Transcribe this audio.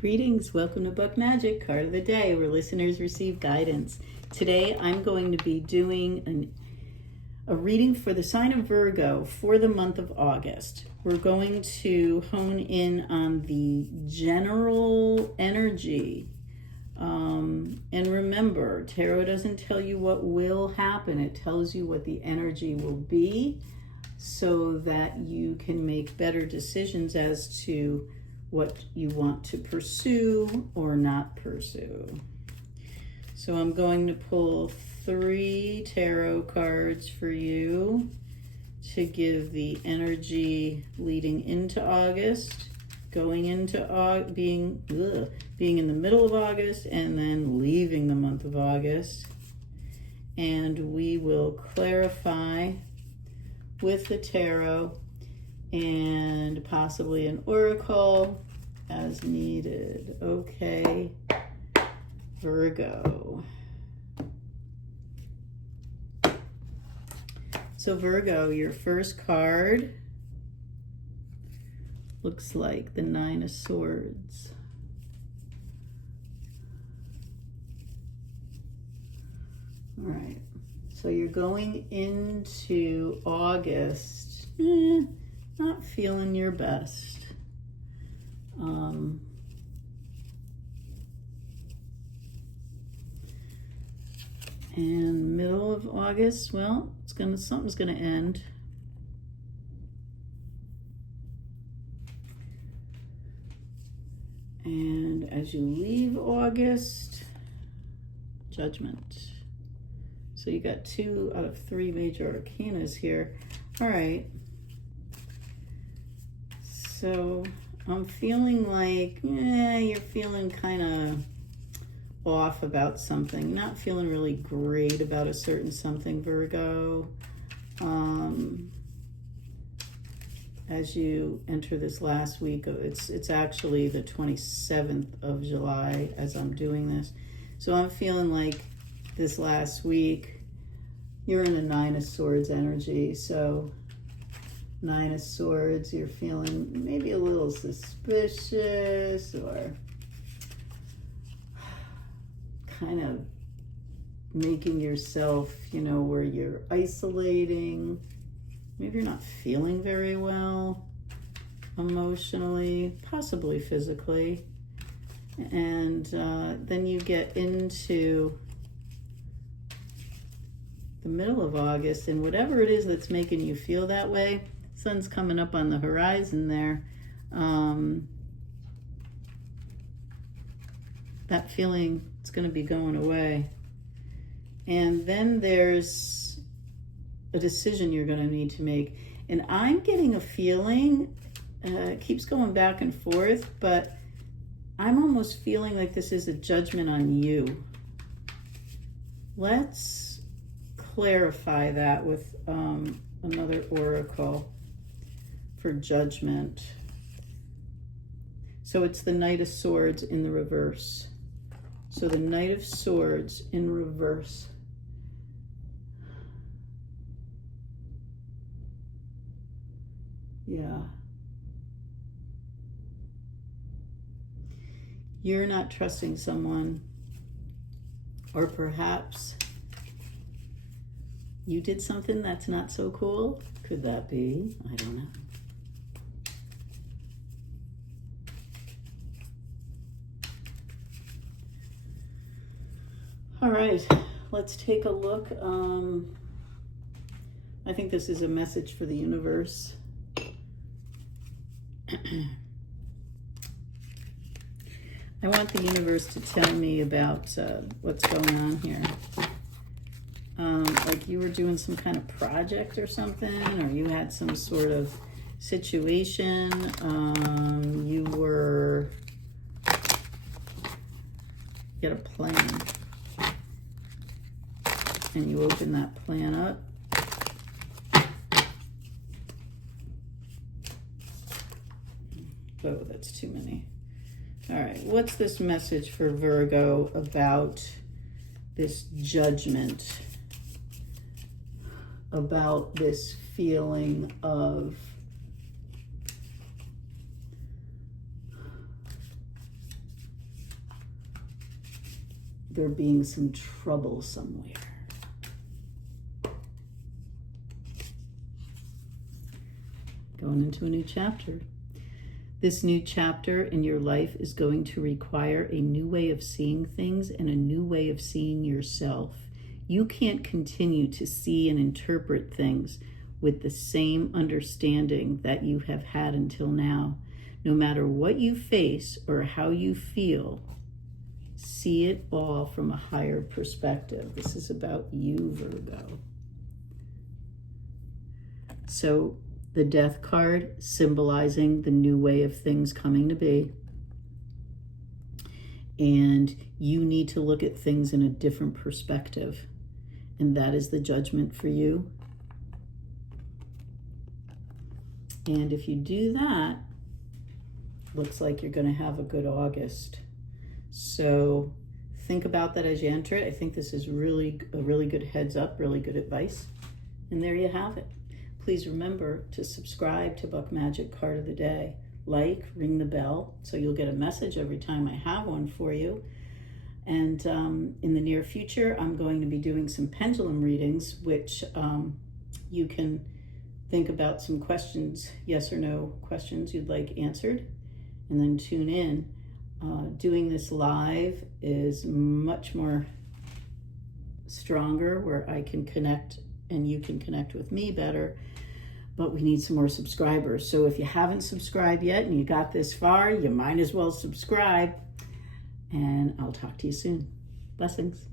Greetings, welcome to Book Magic, card of the day, where listeners receive guidance. Today I'm going to be doing a reading for the sign of Virgo for the month of August. We're going to hone in on the general energy. And remember, tarot doesn't tell you what will happen, it tells you what the energy will be so that you can make better decisions as to what you want to pursue or not pursue. So I'm going to pull 3 tarot cards for you to give the energy leading into August, going into being in the middle of August, and then leaving the month of August. And we will clarify with the tarot and possibly an oracle as needed. Okay, Virgo. So Virgo, your first card looks like the 9 of Swords. All right, so you're going into August not feeling your best. And middle of August, well, something's gonna end. And as you leave August, Judgment. So you got 2 out of 3 major arcanas here. All right. So I'm feeling like, you're feeling kind of off about something. Not feeling really great about a certain something, Virgo. As you enter this last week, it's actually the 27th of July as I'm doing this. So I'm feeling like this last week, you're in a 9 of Swords energy. So 9 of Swords, you're feeling maybe a little suspicious or kind of making yourself, where you're isolating. Maybe you're not feeling very well emotionally, possibly physically. And then you get into the middle of August, and whatever it is that's making you feel that way, sun's coming up on the horizon there. That feeling is going to be going away. And then there's a decision you're going to need to make. And I'm getting a feeling, it keeps going back and forth, but I'm almost feeling like this is a judgment on you. Let's clarify that with another oracle for judgment. So it's the Knight of Swords in the reverse. So the Knight of Swords in reverse. Yeah. You're not trusting someone, or perhaps you did something that's not so cool. Could that be? I don't know. All right, let's take a look. I think this is a message for the universe. I want the universe to tell me about what's going on here. Like you were doing some kind of project or something, or you had some sort of situation. You had a plan, and you open that plan up. Oh, that's too many. All right, what's this message for Virgo about this judgment, about this feeling of there being some trouble somewhere. Going into a new chapter. This new chapter in your life is going to require a new way of seeing things and a new way of seeing yourself. You can't continue to see and interpret things with the same understanding that you have had until now. No matter what you face or how you feel, see it all from a higher perspective. This is about you, Virgo. So the Death card symbolizing the new way of things coming to be. And you need to look at things in a different perspective. And that is the Judgment for you. And if you do that, looks like you're going to have a good August. So think about that as you enter it. I think this is a really good heads up, really good advice. And there you have it. Please remember to subscribe to Buck Magic Card of the Day. Like, ring the bell, so you'll get a message every time I have one for you. And in the near future, I'm going to be doing some pendulum readings, which you can think about some questions, yes or no questions you'd like answered, and then tune in. Doing this live is much more stronger, where I can connect and you can connect with me better, but we need some more subscribers. So if you haven't subscribed yet and you got this far, you might as well subscribe, and I'll talk to you soon. Blessings.